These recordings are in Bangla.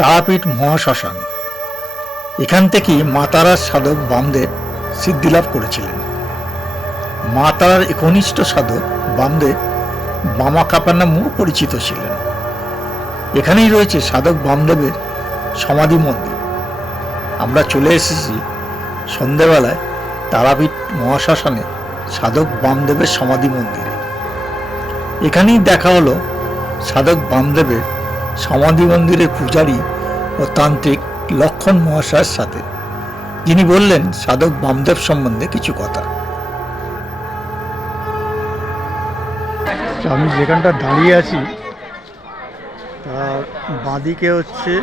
তারাপীঠ মহাশ্মশান। এখান থেকেই মা তারার সাধক বামদেব সিদ্ধিলাভ করেছিলেন। মা তারার একনিষ্ঠ সাধক বামদেব বামা কাপার নামেও পরিচিত ছিলেন। এখানেই রয়েছে সাধক বামদেবের সমাধি মন্দির। আমরা চলে এসেছি সন্ধেবেলায় তারাপীঠ মহাশ্মশানে সাধক বামদেবের সমাধি মন্দিরে। এখানেই দেখা হলো সাধক বামদেবের সমাধি মন্দিরের পূজারী ও তান্ত্রিক লক্ষণ মহাশয়ের সাথে। যিনি বললেন, সাধক বামদেব সম্বন্ধে কিছু কথা। আমি যেখানটা দাঁড়িয়ে আছি তার বাঁদিকে হচ্ছে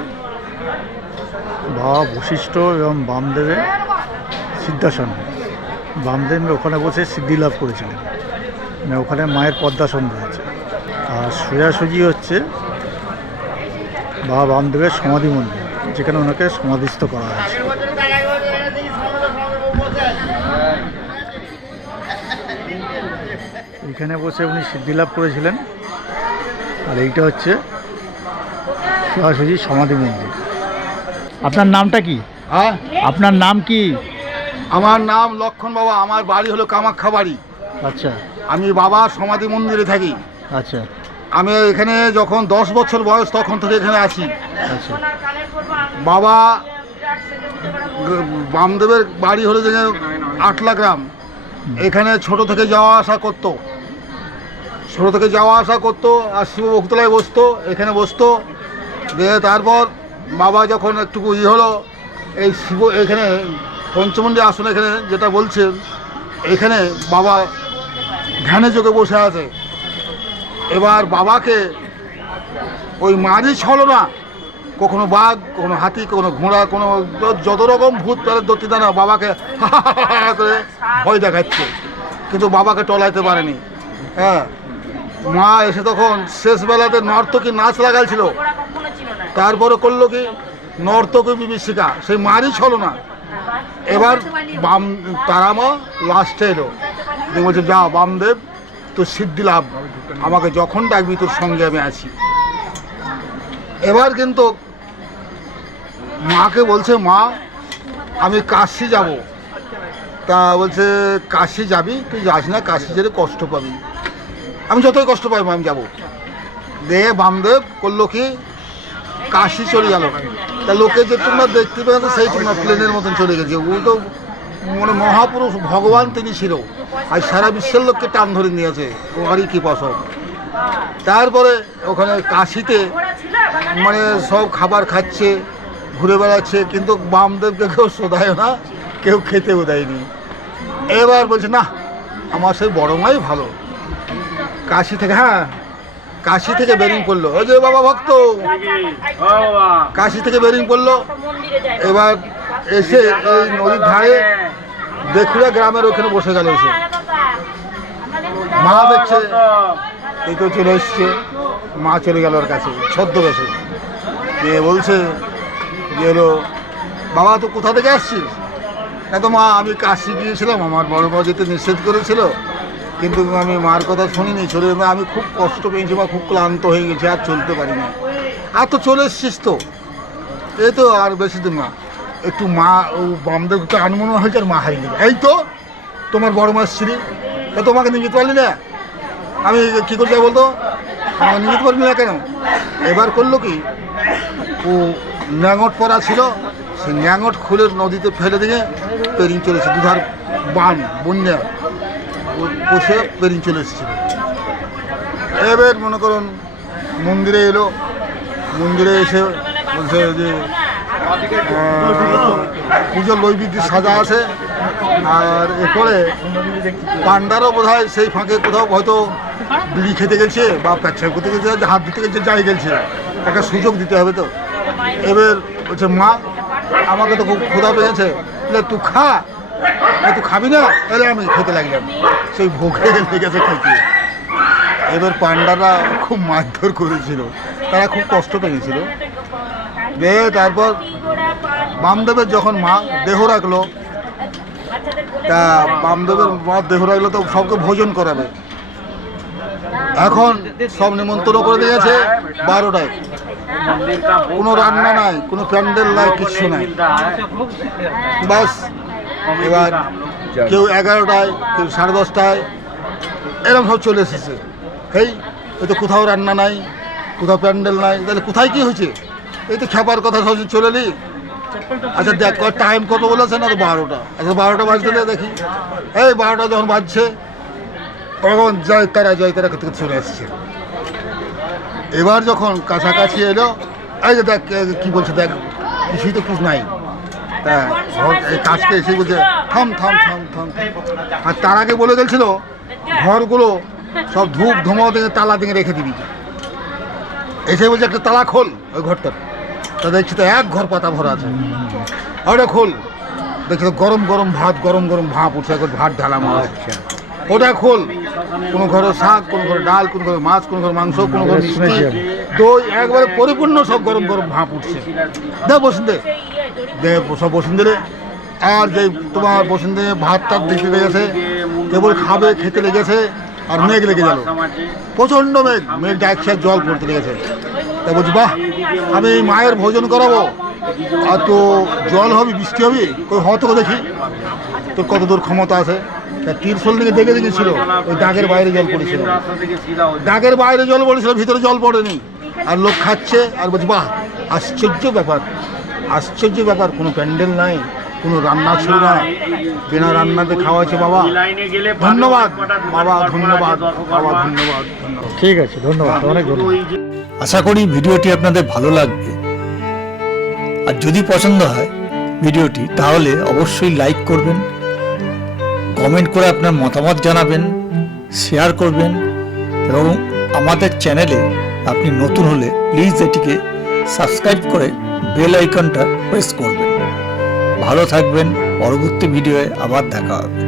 বাবা বশিষ্ঠ এবং বামদেবের সিদ্ধাসন। বামদেব ওখানে বসে সিদ্ধি লাভ করেছিলেন। মানে ওখানে মায়ের পদ্মাসন রয়েছে। আর সোজাসুজি হচ্ছে বাবা বামদেবের সমাধি মন্দির যেখানে ওনাকে সমাধিস্থ করা হয়েছে। এখানে বসে উনি সিদ্ধি লাভ করেছিলেন। আর এইটা হচ্ছে সোজাসুজি সমাধি মন্দির। আপনার নামটা কি? হ্যাঁ? আপনার নাম কি? আমার নাম লক্ষণ বাবা আমার বাড়ি হলো কামাখ্যা বাড়ি। আচ্ছা। আমি বাবা সমাধি মন্দিরে থাকি। আচ্ছা। আমি এখানে যখন দশ বছর বয়স তখন থেকে এখানে আছি। আচ্ছা। বাবা বামদেবের বাড়ি হলো যে আটলা গ্রাম। এখানে ছোট থেকে যাওয়া আসা করতো। ছোট থেকে যাওয়া আসা করতো আর শিব ভক্তলায় বসতো এখানে বসতো। দিয়ে তারপর বাবা যখন একটু ই হলো এই শিব এখানে পঞ্চমন্ডি আসন এখানে যেটা বলছেন এখানে বাবা ধ্যানে যোগে বসে আছে। এবার বাবাকে ওই মারি ছলো না কখনো বাঘ, কখনো হাতি, কখনো ঘোড়া কোনো যত রকম ভূত প্রেরের দত্তিদানা বাবাকে করে ভয় দেখাচ্ছে। কিন্তু বাবাকে টলাইতে পারেনি। হ্যাঁ মা এসে তখন শেষ বেলাতে নর্তকী নাচ লাগাইছিল। তারপরে করল কি? নর্তকী বিভীষিকা, সেই মারই ছলো না এবার বাম তারা মা লাস্টে এলো। বলছে যা বামদেব তোর সিদ্ধি লাভ। আমাকে যখন ডাকবি তোর সঙ্গে আমি আছি। এবার কিন্তু মাকে বলছে, মা, আমি কাশি যাব। তা বলছে, কাশি যাবি? তুই যাস না, কাশি যেতে কষ্ট পাবি। আমি যতই কষ্ট পাই আমি যাব। দে বামদেব করল কি? কাশি চলে গেল। তা লোকে যে তোমরা দেখতে তো সেই তোমরা প্লেনের মতন চলে গেছে। ও তো মানে মহাপুরুষ ভগবান তিনি ছিল। আর সারা বিশ্বের লোককে টান ধরে নিয়েছে। ওখানই কি পছন্দ তারপরে ওখানে কাশিতে মানে সব খাবার খাচ্ছে ঘুরে বেড়াচ্ছে কিন্তু বামদেবকে কেউ শোধায় না কেউ খেতেও দেয়নি। এবার বলছে না আমার সেই বড় মাই ভালো। কাশি থেকে হ্যাঁ কাশি থেকে বেরিং পড়ল। ওই যে বাবা ভক্ত। কাশি থেকে বেরিং পড়ল। এবার এসে এই নদীর ধারে দেখুয়া গ্রামের ওখানে বসে গেল এসে মা দেখছে, এই তো চলে এসছে। মা চলে গেল ওর কাছে ছদ্ম ছদ্মবেশে। দিয়ে বলছে যে হলো, বাবা তো কোথা থেকে আসছিস? না তো মা, আমি কাশি গিয়েছিলাম, আমার বড় মা যেতে নিষেধ করেছিল। কিন্তু আমি মার কথা শুনিনি, চলে আমি খুব কষ্ট পেয়েছি, মা, খুব ক্লান্ত হয়ে গেছি, আর চলতে পারি না। আর তো চলে এসছিস তো। এই তো আর বেশি দিন না। একটু মা, ও বামদেব একটু আনমন হয়েছে আর মা হারিয়ে দেবে এই তো, তোমার বড় মাস স্ত্রী। তা তোমাকে নিয়ে যেতে পারলি না? আমি কী করতে বলতো? আমাকে নিয়ে যেতে পারবি না কেন? এবার করল কি? ও ন্যাঙট পরা ছিল, সে ন্যাঙট খুলে নদীতে ফেলে দিয়ে পেরিং চলেছে দুধার বান, বন্যা। বসে পেরিং চলে এসেছিল এবার মনে করুন, মন্দিরে এলো। মন্দিরে এসে বলছে যে পুজোর লৈবিদ্যি সাজা আছে। আর এরপরে পান্ডারও বোধ সেই ফাঁকে কোথাও হয়তো বিড়ি খেতে গেছে বা পেচ্ছা করতে গেছে হাত দিতে গেছে, যাই গেছে। একটা সুযোগ দিতে হবে তো। এবার বলছে, মা, আমাকে তো খুব ক্ষুধা পেয়েছে। তুই খা। তুই খাবি না? তাহলে আমি খেতে লাগলাম। সেই ভোগে লেগেছে খেতে। এবার পান্ডারা খুব মারধর করেছিল। তারা খুব কষ্ট পেয়েছিল। দিয়ে তারপর বামদেবের যখন মা দেহ রাখল, তা বামদেবের মা দেহ রাখল তো সবকে ভোজন করাবে। এখন সব নিমন্ত্রণ করে দিয়েছে বারোটায়। কোনো রান্না নাই, কোনো প্যান্ডেল নাই কিচ্ছু নাই। বাস, এবার কেউ এগারোটায়, কেউ সাড়ে দশটায় এরকম সব চলে এসেছে। এই তো কোথাও রান্না নাই, কোথাও প্যান্ডেল নাই, তাহলে কোথায় কি হয়েছে? এই তো খেপার কথা সব চলে এলি আচ্ছা দেখ টাইম কত বলেছে না তো বারোটা? আচ্ছা বারোটা বাজতে দেখি। এই বারোটা যখন বাজছে, তখন জয় তারা জয় তারা করতে চলে এসছে। এবার যখন কাছাকাছি এলো, এই যে দেখ কি বলছে, দেখ, কিছুই তো কিছু নাই। ঘর- এই কাজকে এসে বলছে, থাম থাম থাম থাম। আর তার আগে বলে গেছিল ঘরগুলো সব ধূপ, ধুমো দিয়ে তালা দিয়ে রেখে দিবি। এসে বলছে, একটা তালা খোল ওই ঘরটার। তা দেখছি তো এক ঘর পাতা ভরা আছে। ওটা খোল দেখছি তো গরম গরম ভাত গরম গরম ভাপ উঠছে একবার ভাত ঢালা মাছ। ওটা খোল কোনো ঘরে শাক কোনো ঘরে ডাল কোনো ঘরে মাছ কোনো ঘরে মাংস কোনো ঘরে মিষ্টি। দই একবারে পরিপূর্ণ সব গরম গরম ভাপ উঠছে। দে বসুন দে সব বসুন দিলে আর যে তোমার বসুন ভাত টাত দিতে লেগেছে কেবল খাবে খেতে লেগেছে আর মেঘ লেগে গেল। প্রচণ্ড মেঘ। মেঘ ডাকছে জল পড়তে লেগেছে। তা বলছি, বাহ, আমি মায়ের ভোজন করাবো। আর তো জল হবে, বৃষ্টি হবে, কই হতো দেখি। তোর কত দূর ক্ষমতা আছে? তা তিরশোল দিকে দেখে দেখেছিল, ওই দাগের বাইরে জল পড়েছিল। দাগের বাইরে জল পড়েছিল, ভিতরে জল পড়েনি। আর লোক খাচ্ছে, আর বলছি, বাহ, আশ্চর্য ব্যাপার। আশ্চর্য ব্যাপার, কোনো প্যান্ডেল নাই, কোনো রান্না ছিল না। বিনা রান্নাতে খাওয়াচ্ছে বাবা। ধন্যবাদ বাবা ধন্যবাদ বাবা ধন্যবাদ। ঠিক আছে, ধন্যবাদ, অনেক ধন্যবাদ। আশা করি ভিডিওটি আপনাদের ভালো লাগবে। আর যদি পছন্দ হয় ভিডিওটি, তাহলে অবশ্যই লাইক করবেন, কমেন্ট করে আপনার মতামত জানাবেন, শেয়ার করবেন, এবং আমাদের চ্যানেলে আপনি নতুন হলে প্লিজ এটিকে সাবস্ক্রাইব করে বেল আইকনটা প্রেস করবেন। ভালো থাকবেন, পরবর্তী ভিডিওয়ে আবার দেখা হবে।